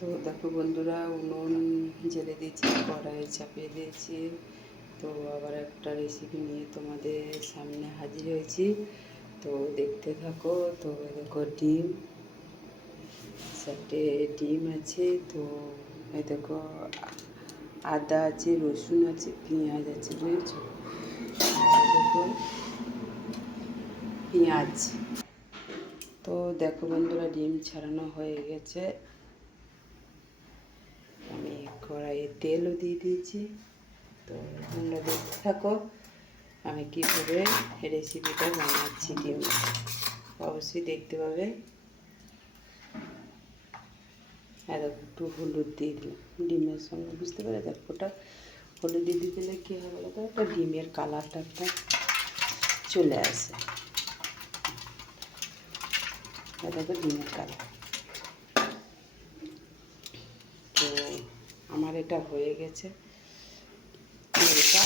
তো দেখো বন্ধুরা, উনুন জ্বেলে দিয়েছি, কড়াই চাপিয়ে দিয়েছি। তো আবার একটা রেসিপি নিয়ে তোমাদের সামনে হাজির হয়েছি। তো দেখতে থাকো। তো দেখো ডিম, 4টে ডিম আছে। তো এই দেখো আদা আছে, রসুন আছে, পেঁয়াজ আছে, বুঝেছো? দেখো পেঁয়াজ। তো দেখো বন্ধুরা, ডিম ছাড়ানো হয়ে গেছে। আমি কড়াইয়ে তেলও দিয়ে দিয়েছি। তো তোমরা দেখতে থাকো আমি কীভাবে রেসিপিটা বানাচ্ছি। ডিম অবশ্যই দেখতে পাবে। আর একটু হলুদ দিয়ে দিলাম ডিমের সঙ্গে, বুঝতে পারে? দেখো ওটা হলুদ দিয়ে দিলে কী হবে বলো তো, একটা ডিমের কালারটা একটা চলে আসে। দেখো ডিমের কালার। তো আমার এটা হয়ে গেছে। এটা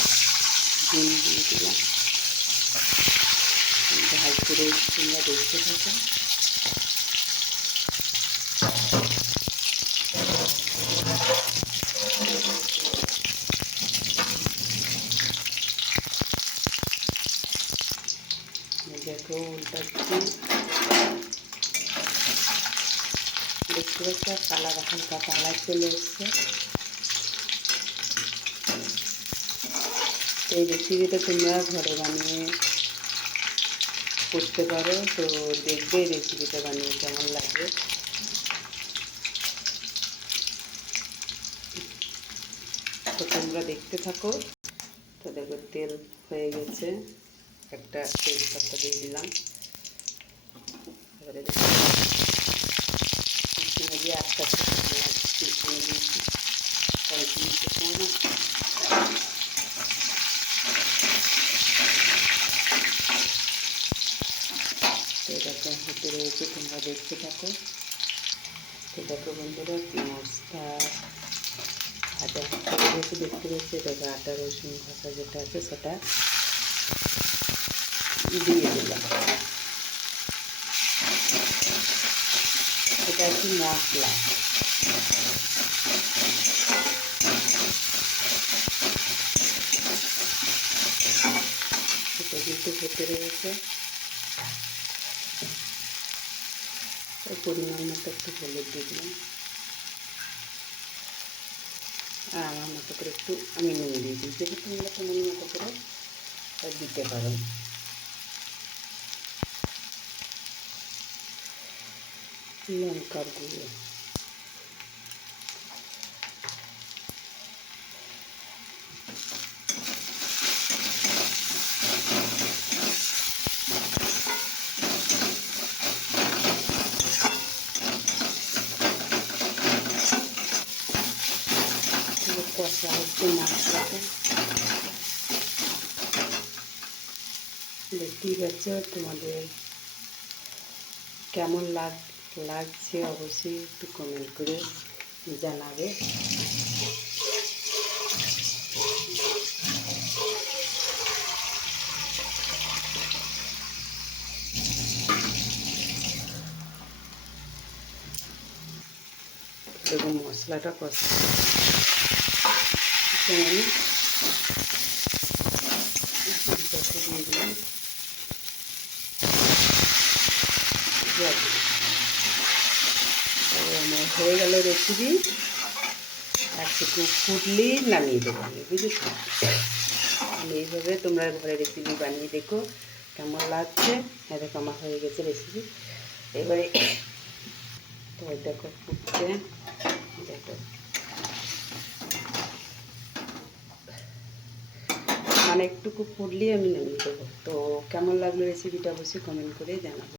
ডিম দিয়ে দিলাম, ভাজ করে তোমরা দেখতে থাকো। দেখো উল্টাচ্ছি, দেখতে পাচ্ছি কালার, হালকা কালার চলে এসছে। এই রেসিপিটা তোমরা ঘরে বানিয়ে করতে পারো। তো দেখবে রেসিপিটা বানিয়ে কেমন লাগে। তো তোমরা দেখতে থাকো। তো দেখো তেল হয়ে গেছে, একটা তেজপাতা দিয়ে দিলাম। এবারে দিয়ে আস্তে আস্তে পিছনে দিয়েছি, পরে দিয়েছি না। তো এটাকে হতে রয়েছে, তোমরা দেখতে থাকো। তো দেখো বন্ধুরা, পেঁয়াজটা ভাজা হয়ে গেছে, দেখতে পাচ্ছি। দেখো আদা রসুন ঘষা যেটা আছে সেটা দিয়ে দিলাম। এটা কি মশলা। এটা কিন্তু হতে রয়েছে। পরিমাণ মতো একটু হলুদ দিয়ে দিলাম, আর আমার মতো করে একটু আমি নুন দিয়ে দিই। যদি তোমরা তোমার মতো করে দিতে পারো। লঙ্কার গুঁড়ো, কষা হচ্ছে মশলাটা। দেখতেই পাচ্ছ। তোমাদের কেমন লাগছে অবশ্যই একটু কমেন্ট করে জানাবে। দেখুন মশলাটা কষা দিয়ে দিলাম। আমার হয়ে গেল রেসিপি। একটু ফুটলেই নামিয়ে দেবো আমি, বুঝেছো? এইভাবে তোমরা ঘরে রেসিপি বানিয়ে দেখো কেমন লাগছে। দেখো আমার হয়ে গেছে রেসিপি। এবারে তো দেখো ফুটছে, দেখো মানে একটুকু ফুটলেই আমি নামিয়ে দেবো। তো কেমন লাগলো রেসিপিটা অবশ্যই কমেন্ট করে জানাবো।